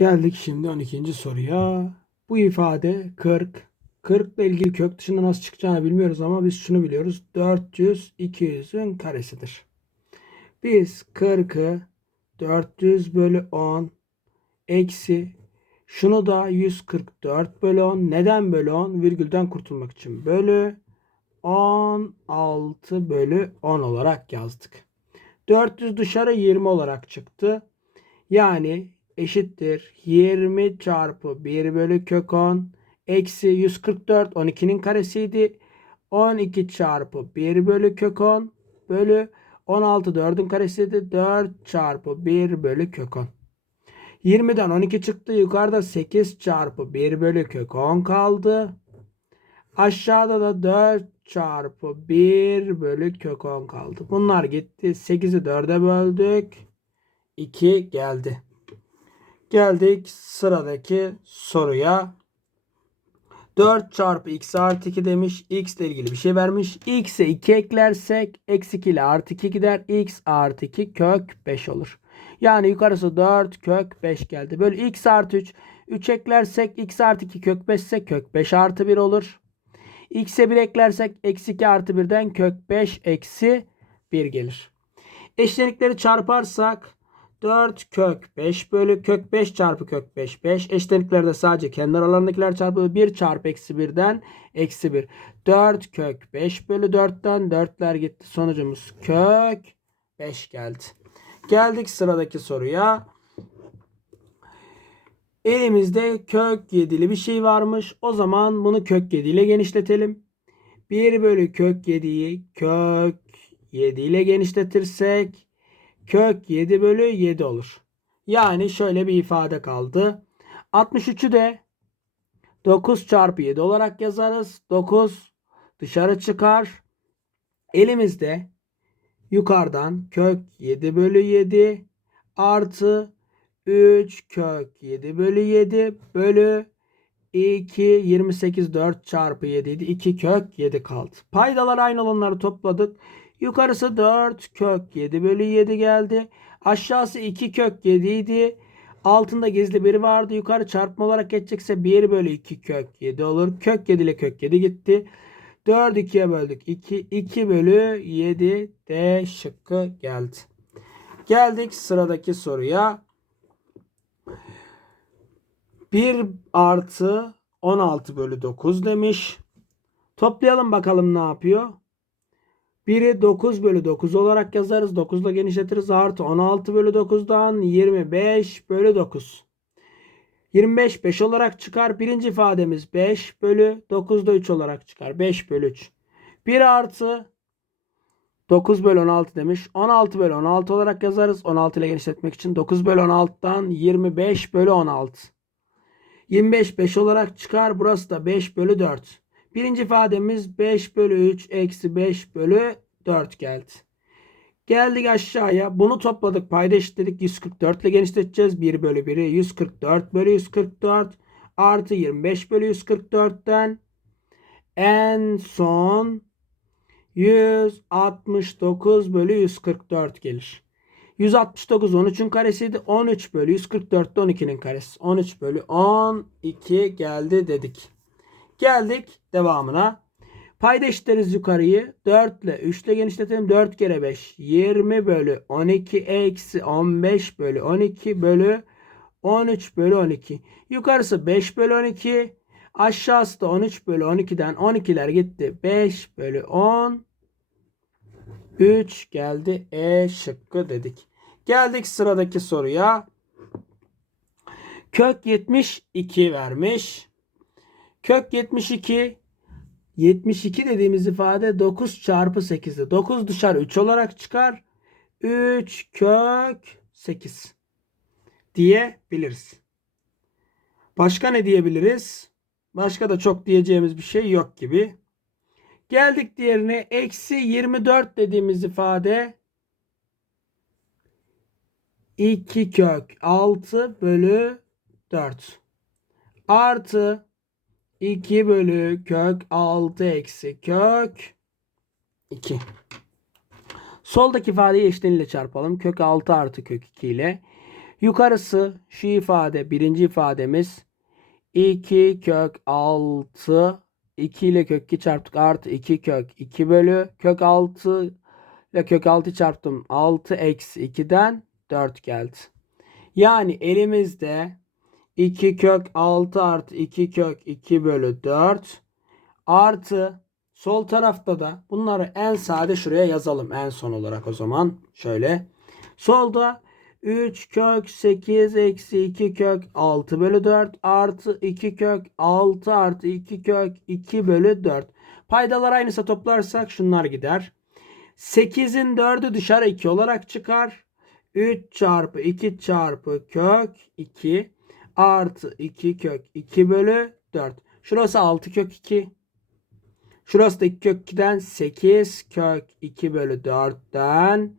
Geldik şimdi 12. soruya. Bu ifade 40. 40 ile ilgili kök dışında nasıl çıkacağını bilmiyoruz ama biz şunu biliyoruz. 400 200'ün karesidir. Biz 40'ı 400 bölü 10 eksi şunu da 144 bölü 10. Neden bölü 10? Virgülden kurtulmak için. Bölü 16 bölü 10 olarak yazdık. 400 dışarı 20 olarak çıktı. Yani eşittir 20 çarpı 1 bölü kök 10 eksi 144 12'nin karesiydi. 12 çarpı 1 bölü kök 10 bölü 16 4'ün karesiydi. 4 çarpı 1 bölü kök 10. 20'den 12 çıktı. Yukarıda 8 çarpı 1 bölü kök 10 kaldı. Aşağıda da 4 çarpı 1 bölü kök 10 kaldı. Bunlar gitti. 8'i 4'e böldük. 2 geldi. Geldik sıradaki soruya. 4 çarpı x artı 2 demiş. x ile ilgili bir şey vermiş. x'e 2 eklersek eksi 2 ile artı 2 gider. x artı 2 kök 5 olur. Yani yukarısı 4 kök 5 geldi. Böyle x artı 3. 3 eklersek x artı 2 kök 5 ise kök 5 artı 1 olur. x'e 1 eklersek eksi 2 artı 1'den kök 5 eksi 1 gelir. Eşlenikleri çarparsak 4 kök 5 bölü kök 5 çarpı kök 5 5. Eşleniklerde sadece kendi aralarındakiler çarpı 1 çarpı eksi 1'den eksi 1. 4 kök 5 bölü 4'ten 4'ler gitti. Sonucumuz kök 5 geldi. Geldik sıradaki soruya. Elimizde kök 7'li bir şey varmış. O zaman bunu kök 7 ile genişletelim. 1 bölü kök 7'yi kök 7 ile genişletirsek kök 7 bölü 7 olur. Yani şöyle bir ifade kaldı. 63'ü de 9 çarpı 7 olarak yazarız. 9 dışarı çıkar. Elimizde yukarıdan kök 7 bölü 7 artı 3 kök 7 bölü 7 bölü 2 28 4 çarpı 7 idi. 2 kök 7 kaldı. Paydalar aynı olanları topladık. Yukarısı 4 kök 7 bölü 7 geldi. Aşağısı 2 kök 7 idi. Altında gizli biri vardı. Yukarı çarpma olarak geçecekse 1 bölü 2 kök 7 olur. Kök 7 ile kök 7 gitti. 4 2'ye böldük. 2, 2 bölü 7 D şıkkı geldi. Geldik sıradaki soruya. 1 artı 16 bölü 9 demiş. Toplayalım bakalım ne yapıyor. 1'i 9 bölü 9 olarak yazarız. 9 ile genişletiriz. Artı 16 bölü 9'dan 25 bölü 9. 25 5 olarak çıkar. Birinci ifademiz 5 bölü 9 da 3 olarak çıkar. 5 bölü 3. 1 artı 9 bölü 16 demiş. 16 bölü 16 olarak yazarız. 16 ile genişletmek için 9 bölü 16'dan 25 bölü 16. 25 5 olarak çıkar. Burası da 5 bölü 4. Birinci ifademiz 5 bölü 3 eksi 5 bölü 4 geldi. Geldik aşağıya. Bunu topladık. Payda eşitledik. 144 ile genişleteceğiz. 1 bölü 1'i 144 bölü 144 artı 25 bölü 144'ten en son 169 bölü 144 gelir. 169 13'ün karesiydi. 13 bölü 144 de 12'nin karesi. 13 bölü 12 geldi dedik. Geldik devamına. Payda eşitleriz yukarıyı. 4 ile 3 ile genişletelim. 4 kere 5 20 bölü 12 eksi 15 bölü 12 bölü 13 bölü 12. Yukarısı 5 bölü 12. Aşağısı da 13 bölü 12'den 12'ler gitti. 5 bölü 10 3 geldi. E şıkkı dedik. Geldik sıradaki soruya. Kök 72 vermiş. Kök 72 72 dediğimiz ifade 9 çarpı 8'de. 9 dışarı 3 olarak çıkar. 3 kök 8 diyebiliriz. Başka ne diyebiliriz? Başka da çok diyeceğimiz bir şey yok gibi. Geldik diğerine. Eksi 24 dediğimiz ifade 2 kök 6 bölü 4 artı 2 bölü kök 6 eksi kök 2. Soldaki ifadeyi eşleniyle çarpalım. Kök 6 artı kök 2 ile. Yukarısı şu ifade birinci ifademiz 2 kök 6 2 ile kök 2 çarptık artı 2 kök 2 bölü kök 6 ile kök 6 çarptım 6 eksi 2'den 4 geldi. Yani elimizde 2 kök 6 artı 2 kök 2 bölü 4 artı sol tarafta da bunları en sade şuraya yazalım en son olarak o zaman şöyle. Solda 3 kök 8 eksi 2 kök 6 bölü 4 artı 2 kök 6 artı 2 kök 2 bölü 4. Paydalar aynısa toplarsak şunlar gider. 8'in 4'ü dışarı 2 olarak çıkar. 3 çarpı 2 çarpı kök 2 artı 2 kök 2 bölü 4. Şurası 6 kök 2. Şurası da 2 kök 2'den 8 kök 2 bölü 4'ten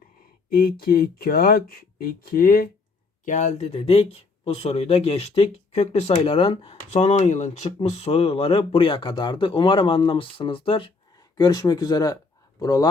2 kök 2 geldi dedik. Bu soruyu da geçtik. Köklü sayıların son 10 yılın çıkmış soruları buraya kadardı. Umarım anlamışsınızdır. Görüşmek üzere buralar.